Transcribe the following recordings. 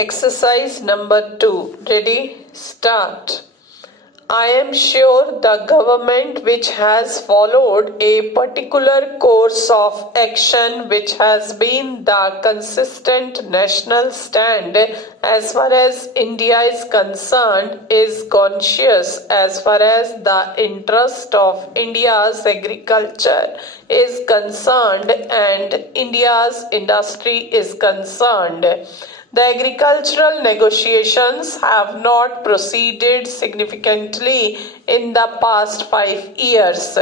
Exercise number 2. Ready? Start. I am sure the government which has followed a particular course of action which has been the consistent national stand as far as India is concerned is conscious as far as the interest of India's agriculture is concerned and India's industry is concerned. The agricultural negotiations have not proceeded significantly in the past 5 years.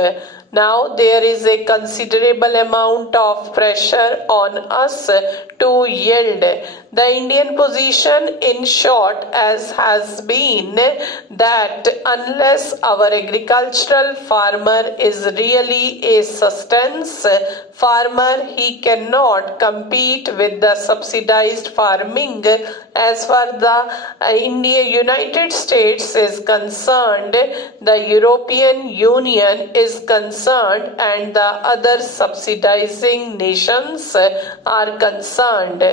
Now there is a considerable amount of pressure on us to yield. The Indian position, in short, has been that unless our agricultural farmer is really a sustenance farmer, he cannot compete with the subsidized farming. As far the United States is concerned, the European Union is concerned, and the other subsidizing nations are concerned.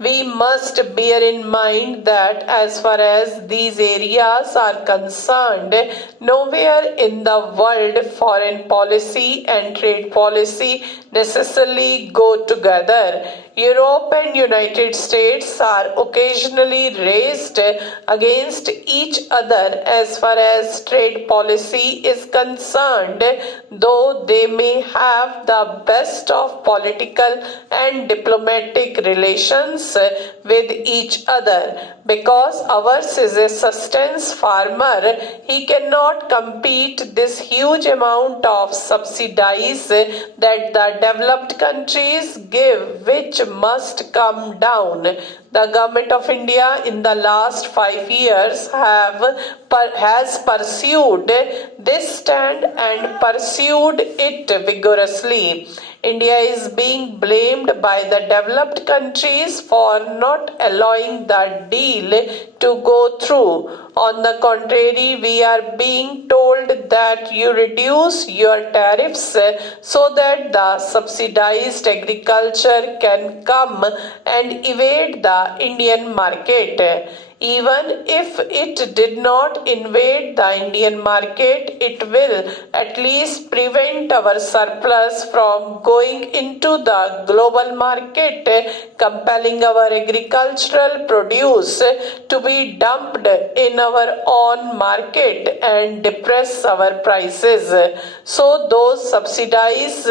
We must bear in mind that as far as these areas are concerned, nowhere in the world foreign policy and trade policy necessarily go together. Europe and United States are occasionally raised against each other as far as trade policy is concerned, though they may have the best of political and diplomatic relations with each other. Because ours is a sustenance farmer, he cannot compete this huge amount of subsidies that the developed countries give, which must come down. The government of India in the last 5 years has pursued this stand and pursued it vigorously. India is being blamed by the developed countries for not allowing the deal to go through. On the contrary, we are being told that you reduce your tariffs so that the subsidized agriculture can come and evade the Indian market. Even if it did not invade the Indian market, it will at least prevent our surplus from going into the global market, compelling our agricultural produce to be dumped in our own market and depress our prices. So those subsidies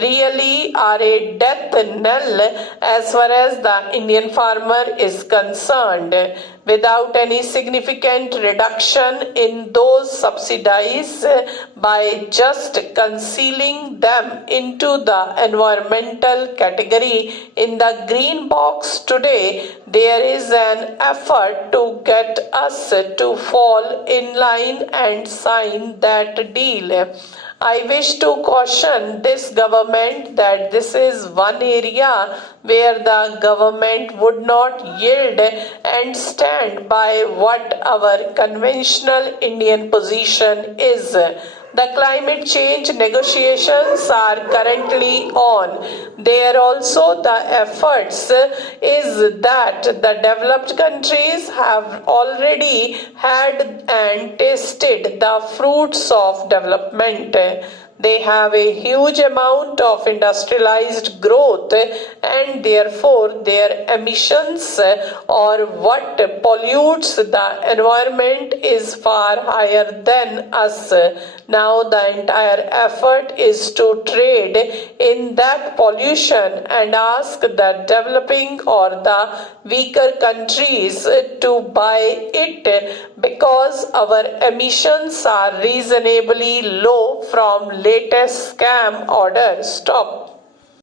really are a death knell as far as the Indian farmer is concerned. Without any significant reduction in those subsidies, by just concealing them into the environmental category in the green box today, there is an effort to get us to fall in line and sign that deal. I wish to caution this government that this is one area where the government would not yield and stand by what our conventional Indian position is. The climate change negotiations are currently on. There also the efforts is that the developed countries have already had and tasted the fruits of development. They have a huge amount of industrialized growth and therefore their emissions or what pollutes the environment is far higher than us. Now the entire effort is to trade in that pollution and ask the developing or the weaker countries to buy it because our emissions are reasonably low from latest scam order. Stop.